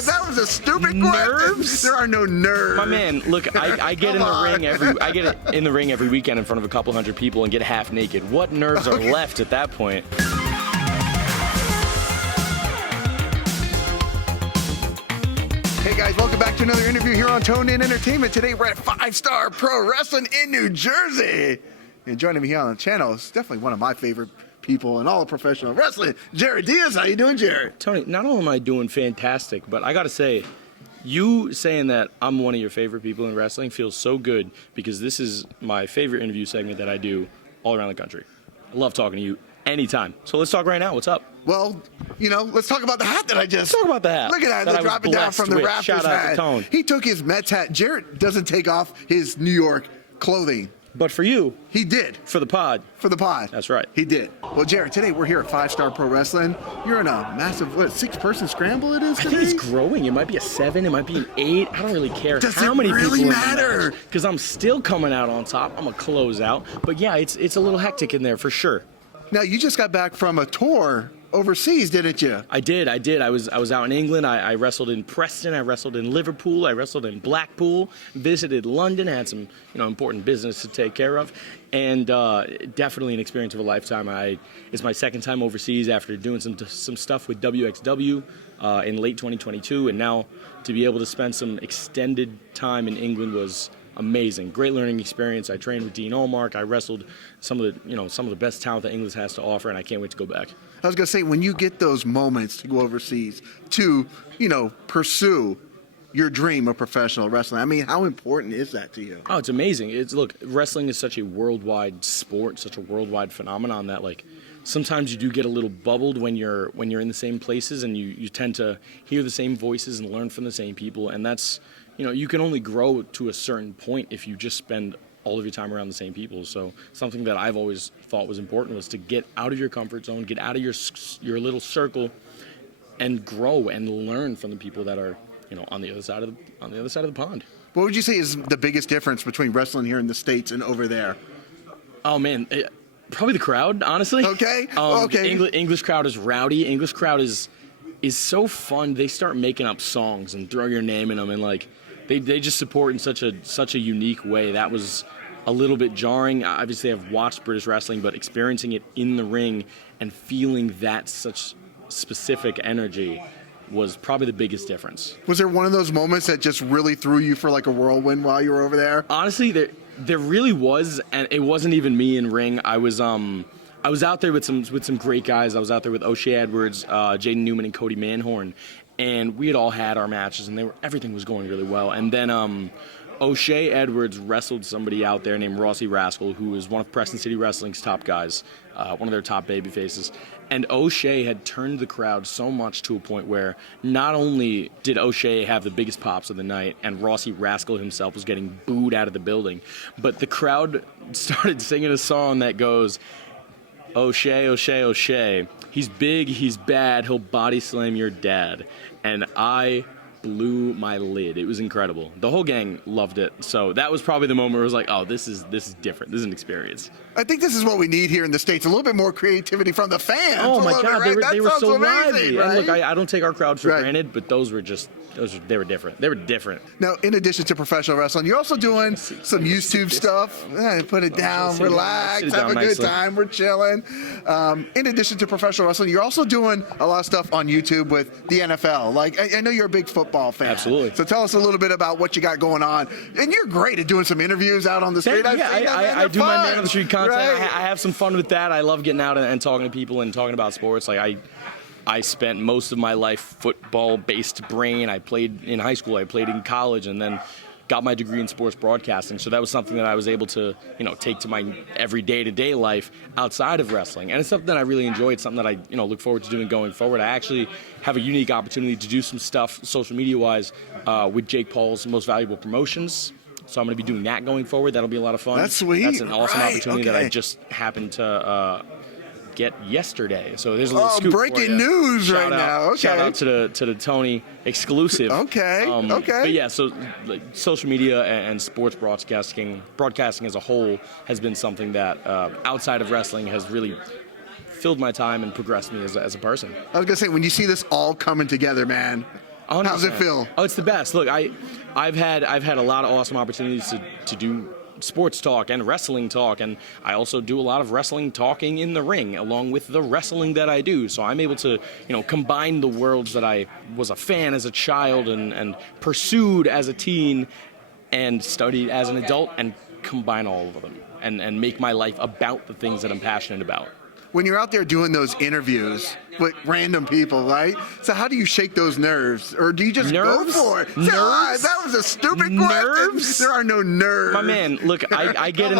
That was a stupid question. There are no nerves. My man, look, I get in the ring every weekend in front of a couple hundred people and get half naked. What nerves are left at that point? Hey guys, welcome back to another interview here on Toned In Entertainment. Today we're at 5 Star Pro Wrestling in New Jersey. And joining me here on the channel is definitely one of my favorite people in all of professional wrestling, Jarett Diaz. How you doing, Jarett? Tony, not only am I doing fantastic, but I gotta say, you saying that I'm one of your favorite people in wrestling feels so good because this is my favorite interview segment that I do all around the country. I love talking to you anytime. So let's talk right now. What's up? Well, you know, let's talk about the hat that I just... Talk about the hat. Look at that. They drop it down from the Raptors Shout out to Tone. He took his Mets hat. Jarett doesn't take off his New York clothing. But for you... He did. For the pod. For the pod. That's right. He did. Well, Jarett, today we're here at 5 Star Pro Wrestling. You're in a massive, what, 6-person scramble it is today? I think it's growing. It might be a 7. It might be an 8. I don't really care how many really people matter? Because I'm still coming out on top. I'm going to close out. But yeah, it's a little hectic in there for sure. Now, you just got back from a tour overseas, didn't you? I did. I was out in England. I wrestled in Preston. I wrestled in Liverpool. I wrestled in Blackpool. Visited London. Had some important business to take care of, and definitely an experience of a lifetime. It's my second time overseas after doing some stuff with WXW in late 2022, and now to be able to spend some extended time in England was amazing. Great learning experience. I trained with Dean Allmark. I wrestled some of the best talent that England has to offer, and I can't wait to go back. I was going to say, when you get those moments to go overseas to, pursue your dream of professional wrestling, I mean, how important is that to you? Oh, it's amazing. Look, wrestling is such a worldwide sport, such a worldwide phenomenon that, like, sometimes you do get a little bubbled when you're in the same places, and you tend to hear the same voices and learn from the same people, and that's, you can only grow to a certain point if you just spend all of your time around the same people. So something that I've always thought was important was to get out of your comfort zone, get out of your little circle, and grow and learn from the people that are on the other side of the pond. What would you say is the biggest difference between wrestling here in the States and over there? Oh man, probably the crowd, honestly. Okay. English crowd is rowdy. English crowd is so fun. They start making up songs and throw your name in them, and like they just support in such a unique way. That was a little bit jarring. Obviously, I've watched British wrestling, but experiencing it in the ring and feeling that such specific energy was probably the biggest difference. Was there one of those moments that just really threw you for like a whirlwind while you were over there? Honestly, there really was, and it wasn't even me in ring. I was out there with some great guys. I was out there with O'Shea Edwards, Jaden Newman, and Cody Manhorn, and we had all had our matches, and everything was going really well. And then O'Shea Edwards wrestled somebody out there named Rossi Rascal, who is one of Preston City Wrestling's top guys, one of their top baby faces. And O'Shea had turned the crowd so much to a point where not only did O'Shea have the biggest pops of the night, and Rossi Rascal himself was getting booed out of the building, but the crowd started singing a song that goes, O'Shea, O'Shea, O'Shea, he's big, he's bad, he'll body slam your dad. And I blew my lid. It was incredible. The whole gang loved it. So that was probably the moment where it was like, oh, this is different. This is an experience. I think this is what we need here in the States. A little bit more creativity from the fans. Oh my God, right? they were so lively. Right? And look, I don't take our crowd for granted, but they were different. They were different. Now, in addition to professional wrestling, you're also doing some YouTube stuff. Put it down, relax, have a good time. We're chilling. In addition to professional wrestling, you're also doing a lot of stuff on YouTube with the NFL. Like, I know you're a big football fan. Absolutely. So tell us a little bit about what you got going on. And you're great at doing some interviews out on the street. I do my man on the street content. Right? I have some fun with that. I love getting out and talking to people and talking about sports. Like I spent most of my life football-based brain. I played in high school. I played in college, and then got my degree in sports broadcasting. So that was something that I was able to, take to my every day-to-day life outside of wrestling. And it's something that I really enjoy. It's something that I, look forward to doing going forward. I actually have a unique opportunity to do some stuff social media-wise with Jake Paul's Most Valuable Promotions. So I'm going to be doing that going forward. That'll be a lot of fun. That's sweet. That's an awesome opportunity that I just happened to get yesterday. So there's a little scoop breaking news right now. Okay. Shout out to the Tony exclusive. Okay. But yeah, so like, social media and sports broadcasting as a whole has been something that outside of wrestling has really filled my time and progressed me as a person. I was gonna say, when you see this all coming together, man. 100%. How's it feel? Oh, it's the best. Look, I've had a lot of awesome opportunities to do sports talk and wrestling talk, and I also do a lot of wrestling talking in the ring along with the wrestling that I do. So I'm able to, combine the worlds that I was a fan as a child and pursued as a teen and studied as an adult, and combine all of them and make my life about the things that I'm passionate about. When you're out there doing those interviews with random people, right? So how do you shake those nerves? Or do you just go for it? Nerves? That was a stupid question. There are no nerves. My man, look, I get in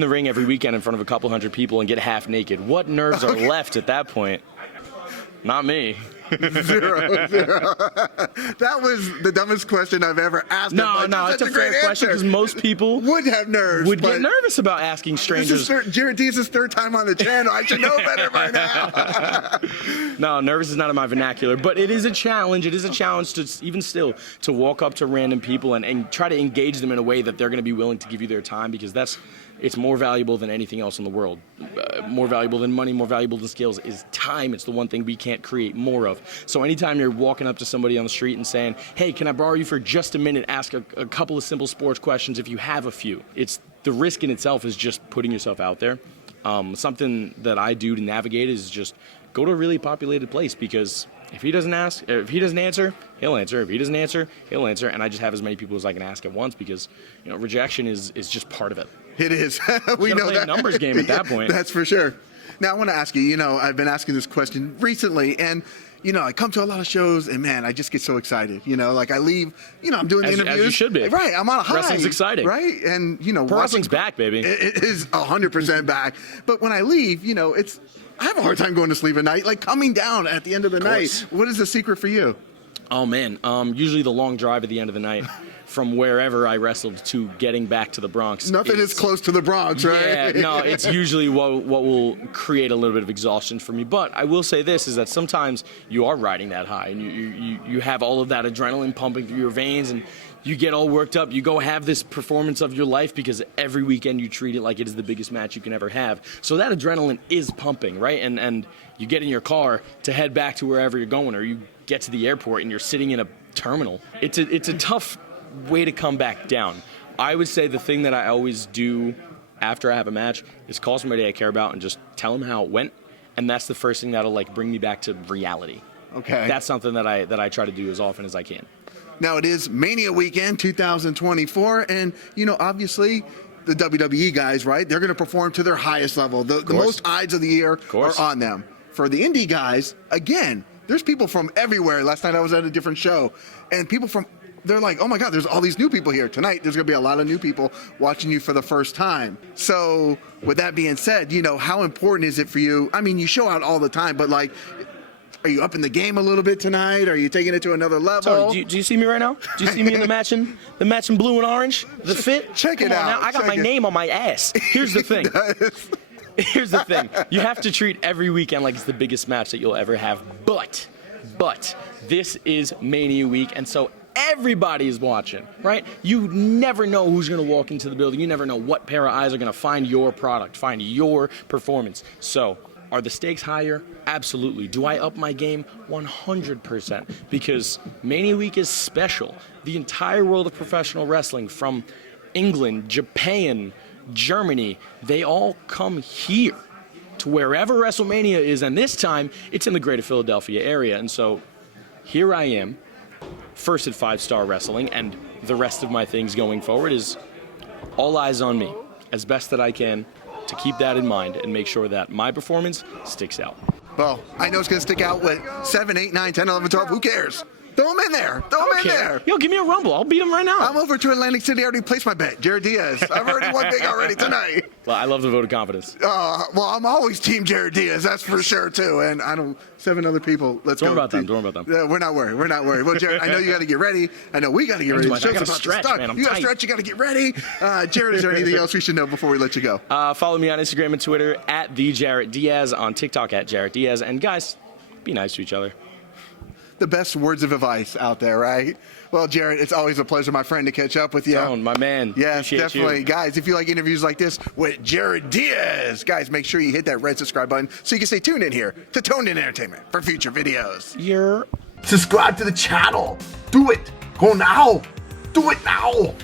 the ring every weekend in front of a couple hundred people and get half naked. What nerves are left at that point? Not me. Zero. That was the dumbest question I've ever asked. No, it's a fair question because most people would have nerves. Would get nervous about asking strangers. This is Jarett Diaz's third time on the channel. I should know better by now. No, nervous is not in my vernacular, but it is a challenge. It is a challenge to even still to walk up to random people and try to engage them in a way that they're going to be willing to give you their time, because it's more valuable than anything else in the world. More valuable than money, more valuable than skills is time. It's the one thing we can't create more of. So anytime you're walking up to somebody on the street and saying, hey, can I borrow you for just a minute, ask a couple of simple sports questions if you have a few. It's the risk in itself is just putting yourself out there. Something that I do to navigate is just go to a really populated place, because if he doesn't answer, he'll answer. If he doesn't answer, he'll answer. And I just have as many people as I can ask at once, because rejection is just part of it. It is. We know play that. A numbers game at that point. That's for sure. Now I want to ask you. I've been asking this question recently, and I come to a lot of shows, and man, I just get so excited. Like I leave. I'm doing the interviews. As you should be. Right. I'm on a high. Wrestling's exciting. Right. And Pro wrestling's back, baby. It is 100% back. But when I leave, I have a hard time going to sleep at night. Like coming down at the end of the night. What is the secret for you? Oh man, usually the long drive at the end of the night. From wherever I wrestled to getting back to the Bronx. Nothing is close to the Bronx, right? Yeah, no, it's usually what will create a little bit of exhaustion for me. But I will say this, is that sometimes you are riding that high, and you have all of that adrenaline pumping through your veins, and you get all worked up. You go have this performance of your life because every weekend you treat it like it is the biggest match you can ever have. So that adrenaline is pumping, right? And you get in your car to head back to wherever you're going, or you get to the airport and you're sitting in a terminal. It's a tough way to come back down. I would say the thing that I always do after I have a match is call somebody I care about and just tell them how it went, and that's the first thing that'll bring me back to reality. Okay. That's something that I try to do as often as I can. Now it is Mania weekend 2024, and obviously the WWE guys, right? They're going to perform to their highest level. The most eyes of the year are on them. For the indie guys, again, there's people from everywhere. Last night I was at a different show, and they're like, oh my God, there's all these new people here. Tonight, there's going to be a lot of new people watching you for the first time. So with that being said, how important is it for you? I mean, you show out all the time, but are you up in the game a little bit tonight? Are you taking it to another level? Sorry, do you see me right now? Do you see me in the matching blue and orange? The fit? Check it out. Now, I got my name on my ass. Here's the thing. Here's the thing. You have to treat every weekend like it's the biggest match that you'll ever have. But this is Mania week, and so everybody is watching, right? You never know who's going to walk into the building. You never know what pair of eyes are going to find your product, find your performance. So are the stakes higher? Absolutely. Do I up my game? 100%. Because Mania week is special. The entire world of professional wrestling, from England, Japan, Germany, they all come here to wherever WrestleMania is, and this time it's in the greater Philadelphia area. And so here I am, first at 5-Star Wrestling, and the rest of my things going forward is all eyes on me, as best that I can, to keep that in mind and make sure that my performance sticks out. Well, I know it's going to stick out with 7, 8, 9, 10, 11, 12. Who cares? Throw them in there. Throw them in there. Yo, give me a rumble. I'll beat him right now. I'm over to Atlantic City. I already placed my bet. Jarett Diaz. I've already won big already tonight. Well, I love the vote of confidence. Well, I'm always Team Jarett Diaz. That's for sure, too. And 7 other people. Let's Don't go. Don't worry about them. Yeah, we're not worried. Well, Jarett, I know you got to get ready. I know we got to get ready. I got to stretch, man. I'm You got to tight. stretch. You got to get ready. Jarett, is there anything else we should know before we let you go? Follow me on Instagram and Twitter at the Jarett Diaz, on TikTok at Jarett Diaz. And guys, be nice to each other. The best words of advice out there, right? Well, Jarett, it's always a pleasure, my friend, to catch up with you. Tone, my man. Yes, Appreciate definitely. you. Guys, if you like interviews like this with Jarett Diaz, guys, make sure you hit that red subscribe button so you can stay tuned in here to Toned In Entertainment for future videos. Subscribe to the channel. Do it. Go now. Do it now.